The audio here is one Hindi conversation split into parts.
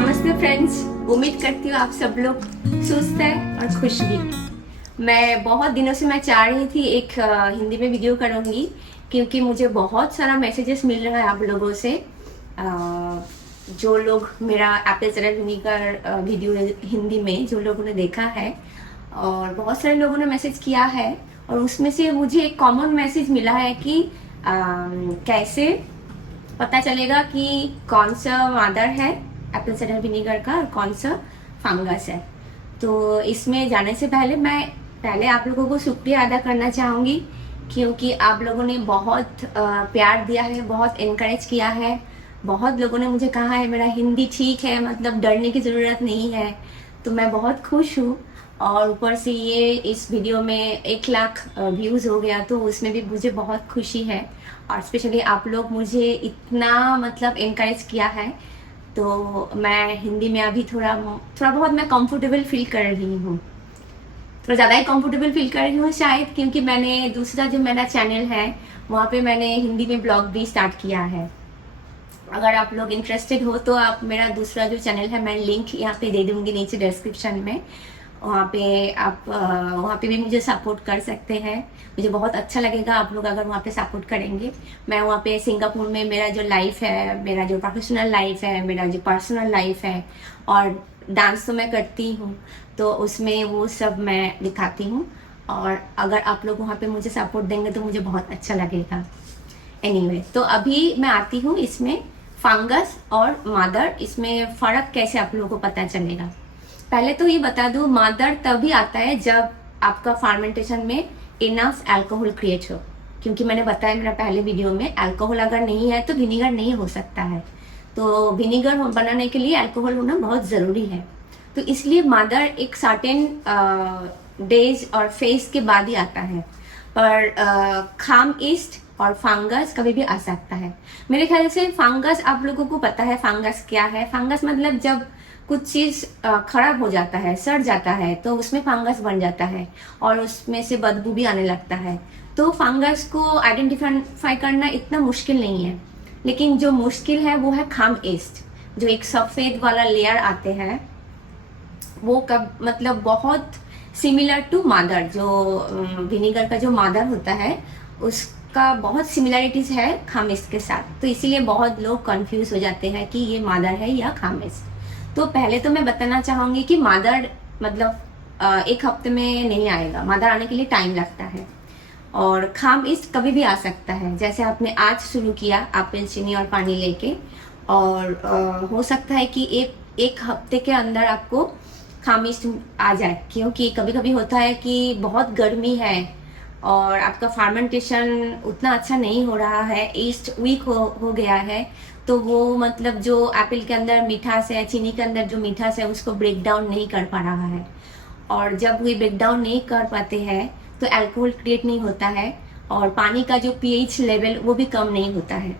नमस्ते फ्रेंड्स, उम्मीद करती हूँ आप सब लोग सुस्त हैं और खुश भी। मैं बहुत दिनों से मैं चाह रही थी एक हिंदी में वीडियो करूँगी, क्योंकि मुझे बहुत सारा मैसेजेस मिल रहा है आप लोगों से। जो लोग मेरा Apple cider vinegar video Hindi में जो लोगों ने देखा है, और बहुत सारे लोगों ने मैसेज किया है, और उसमें से मुझे एक कॉमन मैसेज मिला है कि कैसे पता चलेगा कि कौन सा मादर है एप्पल साइडर विनेगर का और कौन सा फंगस है। तो इसमें जाने से पहले आप लोगों को शुक्रिया अदा करना चाहूँगी, क्योंकि आप लोगों ने बहुत प्यार दिया है, बहुत इनकरेज किया है। बहुत लोगों ने मुझे कहा है मेरा हिंदी ठीक है, मतलब डरने की ज़रूरत नहीं है। तो मैं बहुत खुश हूँ। और ऊपर से ये इस वीडियो में 1 लाख व्यूज़ हो गया, तो उसमें भी मुझे बहुत खुशी है। और स्पेशली आप लोग मुझे इतना मतलब इनकरेज किया है, तो मैं हिंदी में अभी थोड़ा बहुत मैं कंफर्टेबल फील कर रही हूँ। थोड़ा ज़्यादा ही कंफर्टेबल फील कर रही हूँ शायद, क्योंकि मैंने दूसरा जो मेरा चैनल है वहाँ पे मैंने हिंदी में ब्लॉग भी स्टार्ट किया है। अगर आप लोग इंटरेस्टेड हो तो आप मेरा दूसरा जो चैनल है मैं लिंक यहाँ पे दे दूँगी नीचे डिस्क्रिप्शन में। वहाँ पे आप वहाँ पे भी मुझे सपोर्ट कर सकते हैं। मुझे बहुत अच्छा लगेगा आप लोग अगर वहाँ पे सपोर्ट करेंगे। मैं वहाँ पे सिंगापुर में मेरा जो लाइफ है, मेरा जो प्रोफेशनल लाइफ है, मेरा जो पर्सनल लाइफ है, और डांस तो मैं करती हूँ, तो उसमें वो सब मैं दिखाती हूँ। और अगर आप लोग वहाँ पे मुझे सपोर्ट देंगे तो मुझे बहुत अच्छा लगेगा। एनीवे, तो अभी मैं आती हूँ इसमें फंगस और मादर, इसमें फ़र्क कैसे आप लोगों को पता चलेगा। पहले तो ये बता दूं, मादर तभी आता है जब आपका फर्मेंटेशन में इनफ अल्कोहल क्रिएट हो। क्योंकि मैंने बताया मेरा पहले वीडियो में, अल्कोहल अगर नहीं है तो विनेगर नहीं हो सकता है। तो विनेगर बनाने के लिए अल्कोहल होना बहुत ज़रूरी है। तो इसलिए मादर एक सर्टेन डेज और फेज के बाद ही आता है। पर खाम ईस्ट और फंगस कभी भी आ सकता है। मेरे ख्याल से फंगस, आप लोगों को पता है फंगस क्या है। फंगस मतलब जब कुछ चीज़ खराब हो जाता है, सड़ जाता है, तो उसमें फंगस बन जाता है और उसमें से बदबू भी आने लगता है। तो फंगस को आइडेंटिफाई करना इतना मुश्किल नहीं है, लेकिन जो मुश्किल है वो है खाम ईस्ट। जो एक सफ़ेद वाला लेयर आते हैं, वो कब मतलब बहुत सिमिलर टू मादर, जो विनेगर का जो मादर होता है उसका बहुत सिमिलरिटीज है खामिस्ट के साथ। तो इसीलिए बहुत लोग कंफ्यूज हो जाते हैं कि ये मादर है या खामिस्ट। तो पहले तो मैं बताना चाहूँगी कि मादर मतलब 1 हफ्ते में नहीं आएगा। मादर आने के लिए टाइम लगता है। और खाम ईस्ट कभी भी आ सकता है। जैसे आपने आज शुरू किया एप्पल, चीनी और पानी लेके, और हो सकता है कि एक हफ्ते के अंदर आपको खाम ईस्ट आ जाए। क्योंकि कभी कभी होता है कि बहुत गर्मी है और आपका फर्मेंटेशन उतना अच्छा नहीं हो रहा है, ईस्ट वीक हो गया है, तो वो मतलब जो एप्पल के अंदर मिठास है, चीनी के अंदर जो मिठास है, उसको ब्रेक डाउन नहीं कर पा रहा है। और जब वो ब्रेक डाउन नहीं कर पाते हैं तो अल्कोहल क्रिएट नहीं होता है, और पानी का जो पीएच लेवल वो भी कम नहीं होता है।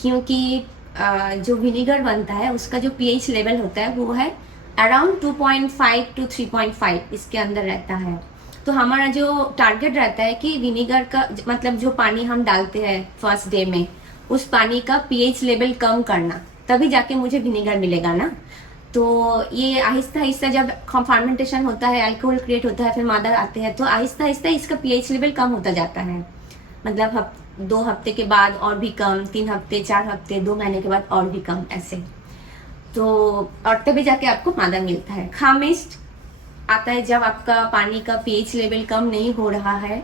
क्योंकि जो विनेगर बनता है उसका जो पीएच लेवल होता है वो है अराउंड 2.5 to 3.5, इसके अंदर रहता है। तो हमारा जो टारगेट रहता है कि विनेगर का मतलब जो पानी हम डालते हैं फर्स्ट डे में, उस पानी का पीएच लेवल कम करना, तभी जाके मुझे विनेगर मिलेगा ना। तो ये आहिस्ता आहिस्ता जब फर्मेंटेशन होता है, अल्कोहल क्रिएट होता है, फिर मादर आते हैं, तो आहिस्ता आहिस्ता इसका पीएच लेवल कम होता जाता है। मतलब 2 हफ्ते के बाद और भी कम, 3 हफ्ते, 4 हफ्ते, 2 महीने के बाद और भी कम, ऐसे। तो और तभी जाके आपको मादर मिलता है। खामिस्ट आता है जब आपका पानी का पीएच लेवल कम नहीं हो रहा है,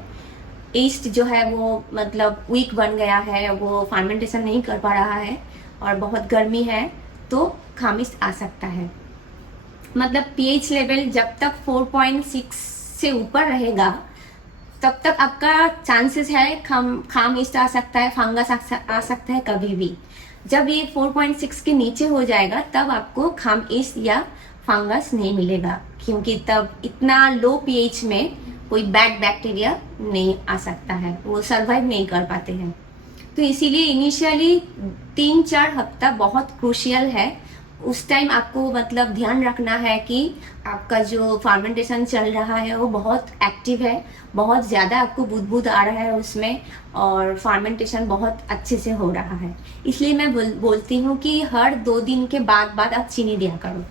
ईस्ट जो है वो मतलब वीक बन गया है, वो फर्मेंटेशन नहीं कर पा रहा है, और बहुत गर्मी है, तो खामिस्ट आ सकता है। मतलब पीएच लेवल जब तक 4.6 से ऊपर रहेगा तब तक आपका चांसेस है खामिस्ट आ सकता है, फंगस आ सकता है कभी भी। जब ये 4.6 के नीचे हो जाएगा तब आपको खामिस्ट या फंगस नहीं मिलेगा, क्योंकि तब इतना लो पीएच में कोई बैड बैक्टीरिया नहीं आ सकता है, वो सरवाइव नहीं कर पाते हैं। तो इसीलिए इनिशियली 3-4 हफ्ता बहुत क्रूशियल है। उस टाइम आपको मतलब ध्यान रखना है कि आपका जो फर्मेंटेशन चल रहा है वो बहुत एक्टिव है, बहुत ज़्यादा आपको बुदबुद आ रहा है उसमें, और फर्मेंटेशन बहुत अच्छे से हो रहा है। इसलिए मैं बोलती हूँ कि हर 2 दिन के बाद आप चीनी दिया करो।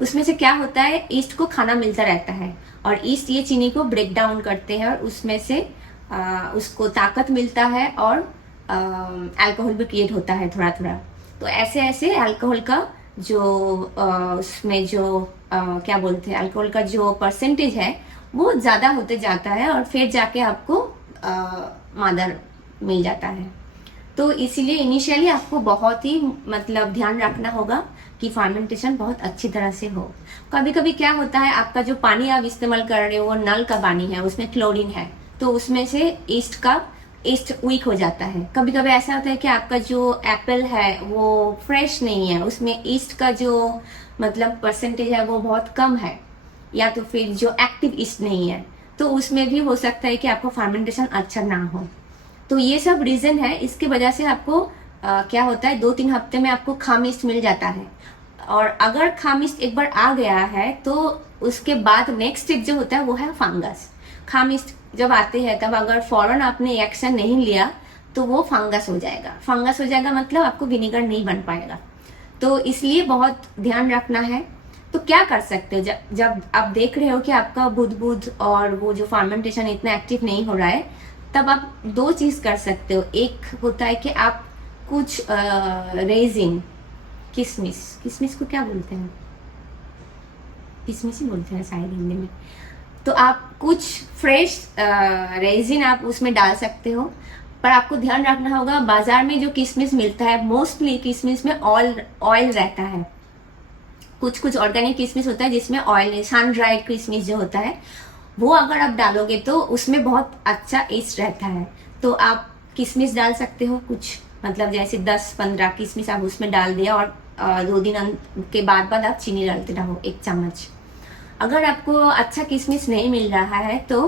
उसमें से क्या होता है, ईस्ट को खाना मिलता रहता है और ईस्ट ये चीनी को ब्रेक डाउन करते हैं और उसमें से उसको ताकत मिलता है और अल्कोहल भी क्रिएट होता है थोड़ा थोड़ा। तो ऐसे ऐसे अल्कोहल का जो उसमें जो क्या बोलते हैं, अल्कोहल का जो परसेंटेज है वो ज़्यादा होते जाता है और फिर जाके आपको मादर मिल जाता है। तो इसीलिए इनिशियली आपको बहुत ही मतलब ध्यान रखना होगा कि फर्मेंटेशन बहुत अच्छी तरह से हो। कभी कभी क्या होता है, आपका जो पानी आप इस्तेमाल कर रहे हो वो नल का पानी है, उसमें क्लोरीन है, तो उसमें से ईस्ट वीक हो जाता है। कभी कभी ऐसा होता है कि आपका जो एप्पल है वो फ्रेश नहीं है, उसमें ईस्ट का जो मतलब परसेंटेज है वो बहुत कम है, या तो फिर जो एक्टिव ईस्ट नहीं है, तो उसमें भी हो सकता है कि आपको फर्मेंटेशन अच्छा ना हो। तो ये सब रीजन है, इसकी वजह से आपको क्या होता है 2-3 हफ्ते में आपको खामिस्ट मिल जाता है। और अगर खामिस्ट एक बार आ गया है तो उसके बाद नेक्स्ट स्टेप जो होता है वो है फंगस। खामिस्ट जब आते हैं तब अगर फौरन आपने एक्शन नहीं लिया तो वो फंगस हो जाएगा। फंगस हो जाएगा मतलब आपको विनेगर नहीं बन पाएगा। तो इसलिए बहुत ध्यान रखना है। तो क्या कर सकते हो, जब आप देख रहे हो कि आपका बुदबुद और वो जो फर्मेंटेशन इतना एक्टिव नहीं हो रहा है, तब आप 2 चीज कर सकते हो। एक होता है कि आप कुछ रेजिन, किसमिस को क्या बोलते हैं, किसमिस ही बोलते हैं शायद हिंदी में। तो आप कुछ फ्रेश रेजिन आप उसमें डाल सकते हो, पर आपको ध्यान रखना होगा बाजार में जो किशमिश मिलता है मोस्टली किशमिश में ऑयल रहता है। कुछ ऑर्गेनिक किशमिश होता है जिसमें ऑयल नहीं, सन ड्राइड किशमिश जो होता है वो अगर आप डालोगे तो उसमें बहुत अच्छा ईस्ट रहता है। तो आप किशमिश डाल सकते हो कुछ, मतलब जैसे 10-15 किशमिश आप उसमें डाल दिया और 2 दिन के बाद आप चीनी डालते रहो 1 चम्मच। अगर आपको अच्छा किशमिश नहीं मिल रहा है तो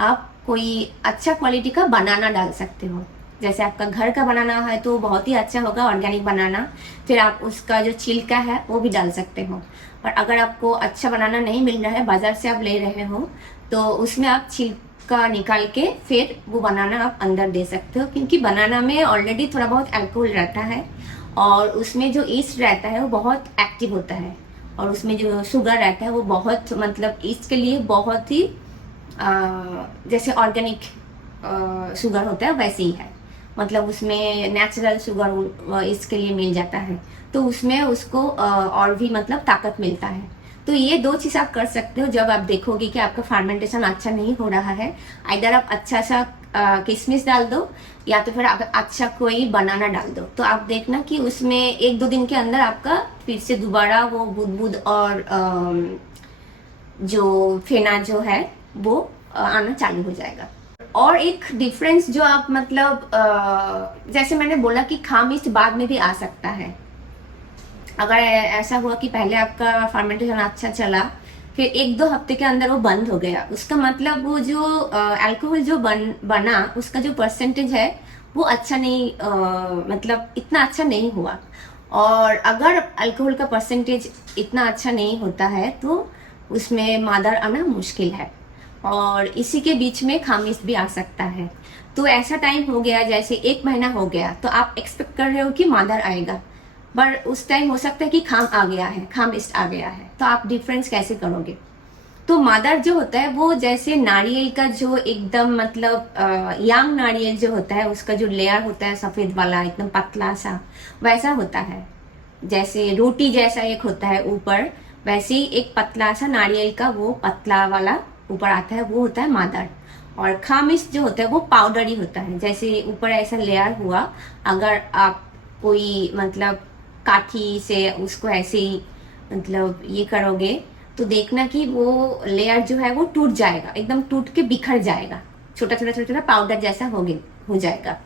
आप कोई अच्छा क्वालिटी का बनाना डाल सकते हो। जैसे आपका घर का बनाना है तो बहुत ही अच्छा होगा, ऑर्गेनिक बनाना। फिर आप उसका जो छिलका है वो भी डाल सकते हो। और अगर आपको अच्छा बनाना नहीं मिल रहा है, बाजार से आप ले रहे हो, तो उसमें आप छिलका निकाल के फिर वो बनाना आप अंदर दे सकते हो, क्योंकि बनाना में ऑलरेडी थोड़ा बहुत अल्कोहल रहता है और उसमें जो ईस्ट रहता है वो बहुत एक्टिव होता है, और उसमें जो शुगर रहता है वो बहुत मतलब ईस्ट के लिए बहुत ही जैसे ऑर्गेनिक शुगर होता है वैसे ही है। मतलब उसमें नेचुरल शुगर इसके लिए मिल जाता है, तो उसमें उसको और भी मतलब ताकत मिलता है। तो ये 2 चीज आप कर सकते हो जब आप देखोगे कि आपका फर्मेंटेशन अच्छा नहीं हो रहा है। इधर आप अच्छा सा किशमिश डाल दो या तो फिर आप अच्छा कोई बनाना डाल दो। तो आप देखना कि उसमें 1-2 दिन के अंदर आपका फिर से दोबारा वो बुदबुद और जो फेना जो है वो आना चालू हो जाएगा। और एक डिफरेंस जो आप मतलब जैसे मैंने बोला कि खामिश बाद में भी आ सकता है। अगर ऐसा हुआ कि पहले आपका फर्मेंटेशन अच्छा चला, फिर 1-2 हफ्ते के अंदर वो बंद हो गया, उसका मतलब वो जो अल्कोहल जो बना उसका जो परसेंटेज है वो अच्छा नहीं मतलब इतना अच्छा नहीं हुआ। और अगर अल्कोहल का परसेंटेज इतना अच्छा नहीं होता है तो उसमें मादर आना मुश्किल है, और इसी के बीच में खामिश भी आ सकता है। तो ऐसा टाइम हो गया जैसे 1 महीना हो गया तो आप एक्सपेक्ट कर रहे हो कि मादर आएगा, पर उस टाइम हो सकता है कि खाम आ गया है, खामिस्ट आ गया है। तो आप डिफरेंस कैसे करोगे? तो मादर जो होता है वो जैसे नारियल का जो एकदम मतलब यांग नारियल जो होता है उसका जो लेयर होता है सफेद वाला एकदम पतला सा, वैसा होता है। जैसे रोटी जैसा एक होता है ऊपर, वैसे ही एक पतला सा नारियल का वो पतला वाला ऊपर आता है, वो होता है मादर। और खामिश जो होता है वो पाउडरी होता है, जैसे ऊपर ऐसा लेयर हुआ, अगर आप कोई मतलब काठी से उसको ऐसे ही मतलब ये करोगे तो देखना कि वो लेयर जो है वो टूट जाएगा, एकदम टूट के बिखर जाएगा, छोटा छोटा छोटा छोटा पाउडर जैसा हो जाएगा।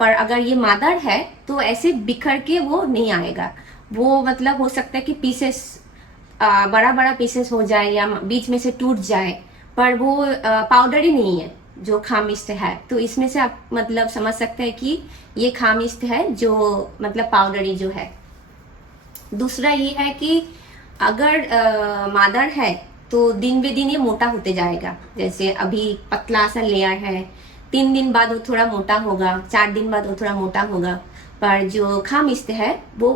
पर अगर ये मादर है तो ऐसे बिखर के वो नहीं आएगा। वो मतलब हो सकता है कि पीसेस बड़ा बड़ा पीसेस हो जाए या बीच में से टूट जाए, पर वो पाउडर ही नहीं है जो खामिष्ट है। तो इसमें से आप मतलब समझ सकते हैं कि ये खामिष्ट है जो मतलब पाउडरी जो है। दूसरा ये है कि अगर मादर है तो दिन ब दिन ये मोटा होते जाएगा। जैसे अभी पतला सा लेयर है, 3 दिन बाद वो थोड़ा मोटा होगा, 4 दिन बाद वो थोड़ा मोटा होगा। पर जो खामिस्त है वो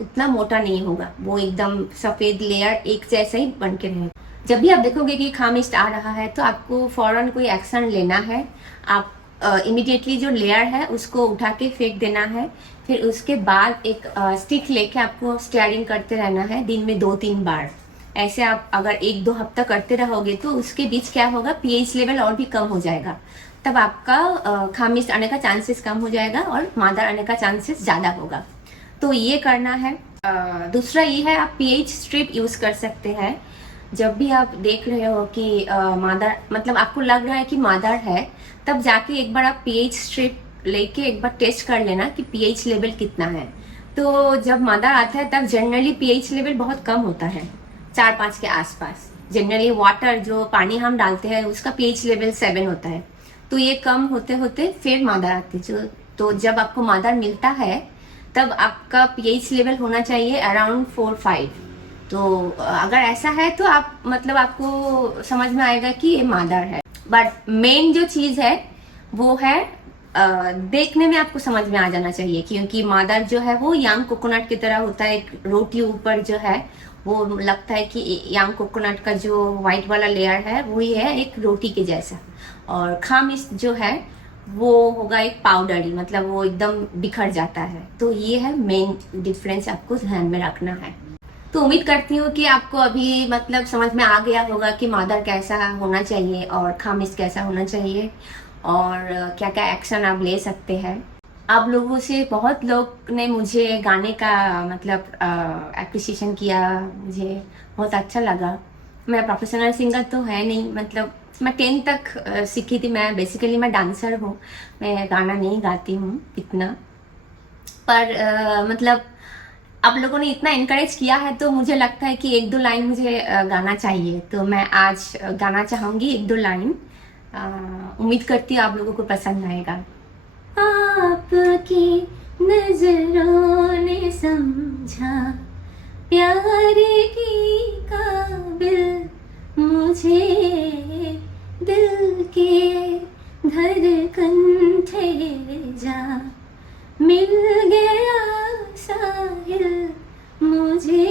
उतना मोटा नहीं होगा, वो एकदम सफेद लेयर एक जैसा ही बन के रहेगा। जब भी आप देखोगे कि खामिस्त आ रहा है तो आपको फौरन कोई एक्शन लेना है। आप इमिडिएटली जो लेयर है उसको उठा के फेंक देना है। फिर उसके बाद एक स्टिक लेके आपको स्टेयरिंग करते रहना है दिन में 2-3 बार। ऐसे आप अगर 1-2 हफ्ता करते रहोगे तो उसके बीच क्या होगा, पीएच लेवल और भी कम हो जाएगा। तब आपका खामिस्त आने का चांसेस कम हो जाएगा और मादर आने का चांसेस ज्यादा होगा। तो ये करना है। दूसरा ये है, आप पीएच स्ट्रिप यूज कर सकते हैं। जब भी आप देख रहे हो कि मादर, मतलब आपको लग रहा है कि मादर है, तब जाके एक बार आप पीएच स्ट्रिप लेके एक बार टेस्ट कर लेना कि पीएच लेवल कितना है। तो जब मादर आता है तब जनरली पीएच लेवल बहुत कम होता है, 4-5 के आसपास। जनरली वाटर जो पानी हम डालते हैं उसका पीएच लेवल 7 होता है। तो ये कम होते होते फिर मादर आती है। तो जब आपको मादर मिलता है तब आपका पीएच लेवल होना चाहिए अराउंड 4-5। तो अगर ऐसा है तो आप मतलब आपको समझ में आएगा कि ये मादर है। बट मेन जो चीज है वो है देखने में आपको समझ में आ जाना चाहिए, क्योंकि मादर जो है वो यंग कोकोनट की तरह होता है। एक रोटी ऊपर जो है वो लगता है कि यंग कोकोनट का जो व्हाइट वाला लेयर है वही है एक रोटी के जैसा, और खामिस्त जो है वो होगा एक पाउडरी, मतलब वो एकदम बिखर जाता है। तो ये है मेन डिफरेंस, आपको ध्यान में रखना है। तो उम्मीद करती हूँ कि आपको अभी मतलब समझ में आ गया होगा कि मादर कैसा होना चाहिए और खामिस्त कैसा होना चाहिए और क्या क्या एक्शन आप ले सकते हैं। आप लोगों से बहुत लोग ने मुझे गाने का मतलब एप्रिसिएशन किया, मुझे बहुत अच्छा लगा। मैं प्रोफेशनल सिंगर तो है नहीं, मतलब मैं 10 तक सीखी थी। मैं बेसिकली मैं डांसर हूँ, मैं गाना नहीं गाती हूँ इतना। पर मतलब आप लोगों ने इतना इनकरेज किया है तो मुझे लगता है कि 1-2 लाइन मुझे गाना चाहिए। तो मैं आज गाना चाहूंगी 1-2 लाइन। उम्मीद करती हूँ आप लोगों को पसंद आएगा। आपकी नजरों ने समझा प्यार की काबिल मुझे, दिल के धड़कन थे जा मिल गया साहिल मुझे,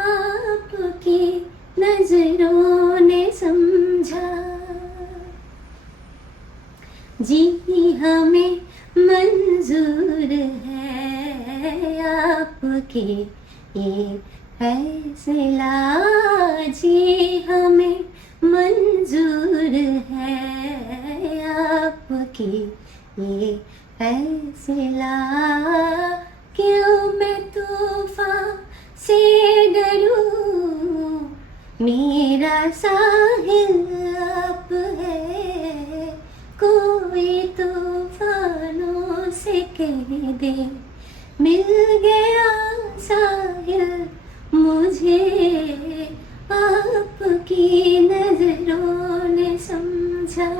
आपकी नजरों ने समझा। जी हमें मंजूर है आपके ये फैसला, जी हमें मंजूर है आपके ये फैसला। क्यों मैं तूफान से डरूं, मेरा साहिल आप है। कोई तूफानों से कह दे मिल गया साहिल मुझे, आपकी नजरों ने समझा।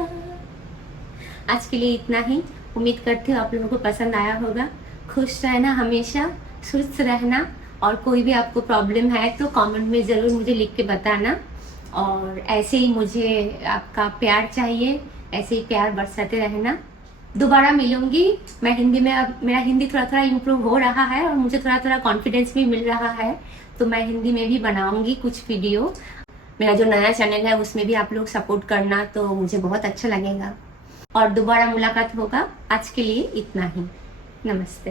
आज के लिए इतना ही। उम्मीद करती हूँ आप लोगों को पसंद आया होगा। खुश रहना, हमेशा सुस्त रहना, और कोई भी आपको प्रॉब्लम है तो कमेंट में ज़रूर मुझे लिख के बताना। और ऐसे ही मुझे आपका प्यार चाहिए, ऐसे ही प्यार बरसाते रहना। दोबारा मिलूंगी मैं हिंदी में। अब मेरा हिंदी थोड़ा थोड़ा इम्प्रूव हो रहा है और मुझे थोड़ा थोड़ा कॉन्फिडेंस भी मिल रहा है, तो मैं हिंदी में भी बनाऊंगी कुछ वीडियो। मेरा जो नया चैनल है उसमें भी आप लोग सपोर्ट करना, तो मुझे बहुत अच्छा लगेगा। और दोबारा मुलाकात होगा। आज के लिए इतना ही। नमस्ते।